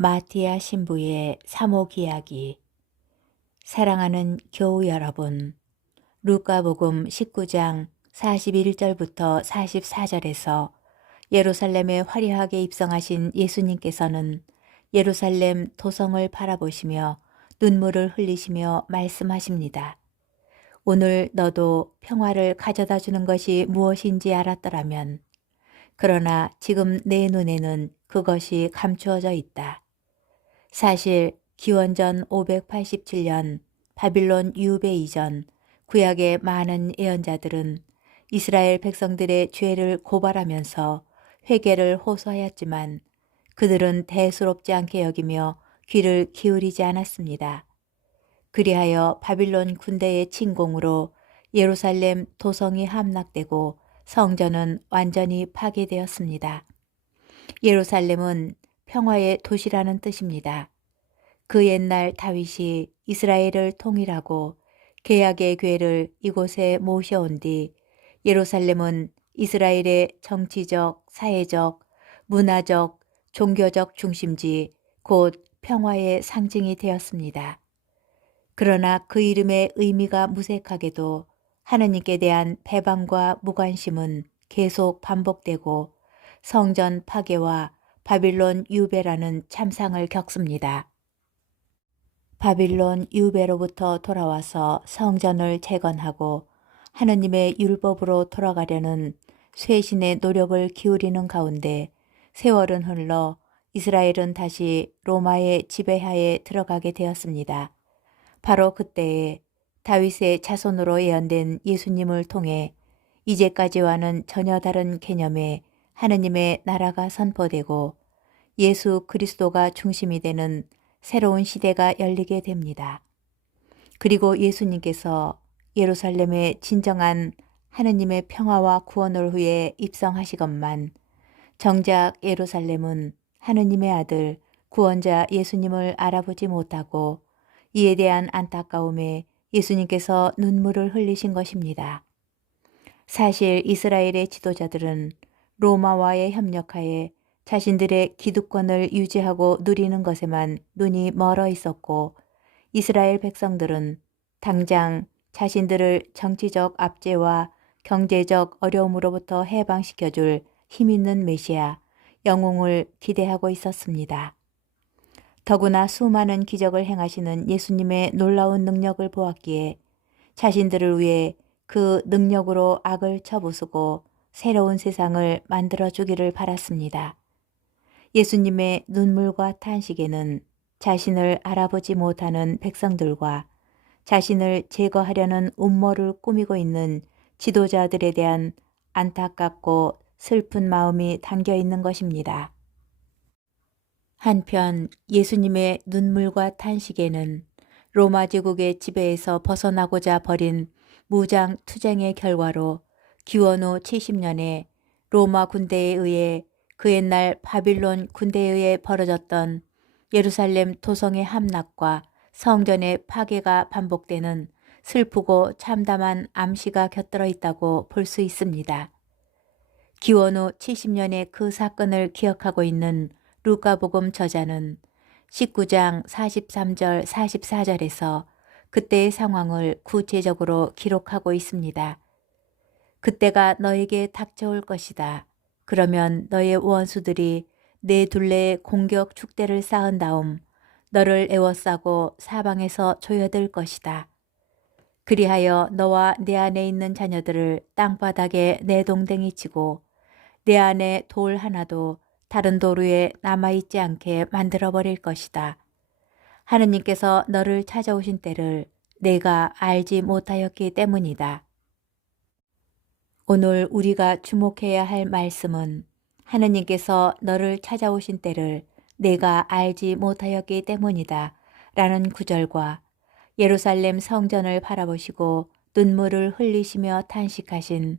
마티아 신부의 사목 이야기. 사랑하는 교우 여러분, 루카복음 19장 41절부터 44절에서 예루살렘에 화려하게 입성하신 예수님께서는 예루살렘 도성을 바라보시며 눈물을 흘리시며 말씀하십니다. 오늘 너도 평화를 가져다 주는 것이 무엇인지 알았더라면, 그러나 지금 내 눈에는 그것이 감추어져 있다. 사실 기원전 587년 바빌론 유배 이전 구약의 많은 예언자들은 이스라엘 백성들의 죄를 고발하면서 회개를 호소하였지만 그들은 대수롭지 않게 여기며 귀를 기울이지 않았습니다. 그리하여 바빌론 군대의 침공으로 예루살렘 도성이 함락되고 성전은 완전히 파괴되었습니다. 예루살렘은 평화의 도시라는 뜻입니다. 그 옛날 다윗이 이스라엘을 통일하고 계약의 궤를 이곳에 모셔온 뒤 예루살렘은 이스라엘의 정치적, 사회적, 문화적, 종교적 중심지, 곧 평화의 상징이 되었습니다. 그러나 그 이름의 의미가 무색하게도 하느님께 대한 배반과 무관심은 계속 반복되고 성전 파괴와 바빌론 유배라는 참상을 겪습니다. 바빌론 유배로부터 돌아와서 성전을 재건하고 하느님의 율법으로 돌아가려는 쇄신의 노력을 기울이는 가운데 세월은 흘러 이스라엘은 다시 로마의 지배하에 들어가게 되었습니다. 바로 그때에 다윗의 자손으로 예언된 예수님을 통해 이제까지와는 전혀 다른 개념의 하느님의 나라가 선포되고 예수 그리스도가 중심이 되는 새로운 시대가 열리게 됩니다. 그리고 예수님께서 예루살렘의 진정한 하느님의 평화와 구원을 위해 입성하시건만 정작 예루살렘은 하느님의 아들 구원자 예수님을 알아보지 못하고 이에 대한 안타까움에 예수님께서 눈물을 흘리신 것입니다. 사실 이스라엘의 지도자들은 로마와의 협력하에 자신들의 기득권을 유지하고 누리는 것에만 눈이 멀어 있었고 이스라엘 백성들은 당장 자신들을 정치적 압제와 경제적 어려움으로부터 해방시켜줄 힘있는 메시아, 영웅을 기대하고 있었습니다. 더구나 수많은 기적을 행하시는 예수님의 놀라운 능력을 보았기에 자신들을 위해 그 능력으로 악을 쳐부수고 새로운 세상을 만들어주기를 바랐습니다. 예수님의 눈물과 탄식에는 자신을 알아보지 못하는 백성들과 자신을 제거하려는 음모를 꾸미고 있는 지도자들에 대한 안타깝고 슬픈 마음이 담겨 있는 것입니다. 한편 예수님의 눈물과 탄식에는 로마 제국의 지배에서 벗어나고자 벌인 무장 투쟁의 결과로 기원 후 70년에 로마 군대에 의해 그 옛날 바빌론 군대에 의해 벌어졌던 예루살렘 도성의 함락과 성전의 파괴가 반복되는 슬프고 참담한 암시가 곁들어 있다고 볼 수 있습니다. 기원 후 70년의 그 사건을 기억하고 있는 루카복음 저자는 19장 43절 44절에서 그때의 상황을 구체적으로 기록하고 있습니다. 그때가 너에게 닥쳐올 것이다. 그러면 너의 원수들이 내 둘레에 공격 축대를 쌓은 다음 너를 에워싸고 사방에서 조여들 것이다. 그리하여 너와 내 안에 있는 자녀들을 땅바닥에 내동댕이 치고 내 안에 돌 하나도 다른 돌 위에 남아있지 않게 만들어버릴 것이다. 하느님께서 너를 찾아오신 때를 내가 알지 못하였기 때문이다. 오늘 우리가 주목해야 할 말씀은 하느님께서 너를 찾아오신 때를 내가 알지 못하였기 때문이다 라는 구절과 예루살렘 성전을 바라보시고 눈물을 흘리시며 탄식하신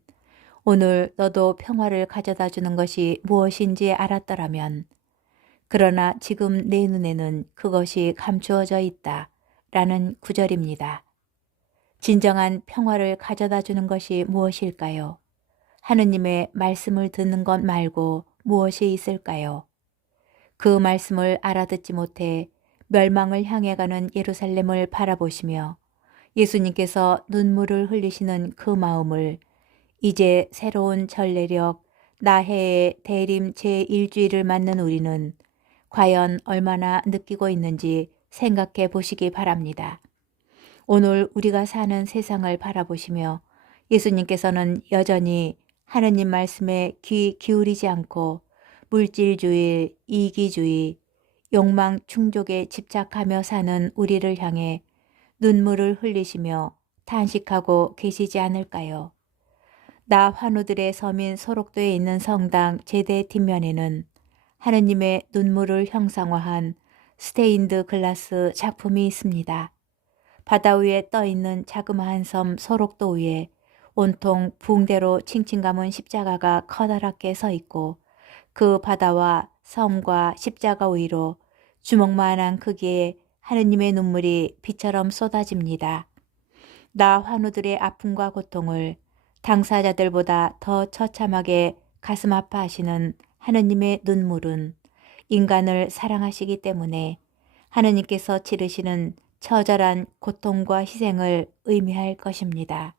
오늘 너도 평화를 가져다 주는 것이 무엇인지 알았더라면 그러나 지금 내 눈에는 그것이 감추어져 있다 라는 구절입니다. 진정한 평화를 가져다 주는 것이 무엇일까요? 하느님의 말씀을 듣는 것 말고 무엇이 있을까요? 그 말씀을 알아듣지 못해 멸망을 향해 가는 예루살렘을 바라보시며 예수님께서 눈물을 흘리시는 그 마음을 이제 새로운 전례력 나해의 대림 제1주일을 맞는 우리는 과연 얼마나 느끼고 있는지 생각해 보시기 바랍니다. 오늘 우리가 사는 세상을 바라보시며 예수님께서는 여전히 하느님 말씀에 귀 기울이지 않고 물질주의, 이기주의, 욕망 충족에 집착하며 사는 우리를 향해 눈물을 흘리시며 탄식하고 계시지 않을까요? 나 환우들의 섬인 소록도에 있는 성당 제대 뒷면에는 하느님의 눈물을 형상화한 스테인드 글라스 작품이 있습니다. 바다 위에 떠있는 자그마한 섬 소록도 위에 온통 붕대로 칭칭 감은 십자가가 커다랗게 서 있고 그 바다와 섬과 십자가 위로 주먹만한 크기의 하느님의 눈물이 비처럼 쏟아집니다. 나 환우들의 아픔과 고통을 당사자들보다 더 처참하게 가슴 아파하시는 하느님의 눈물은 인간을 사랑하시기 때문에 하느님께서 치르시는 처절한 고통과 희생을 의미할 것입니다.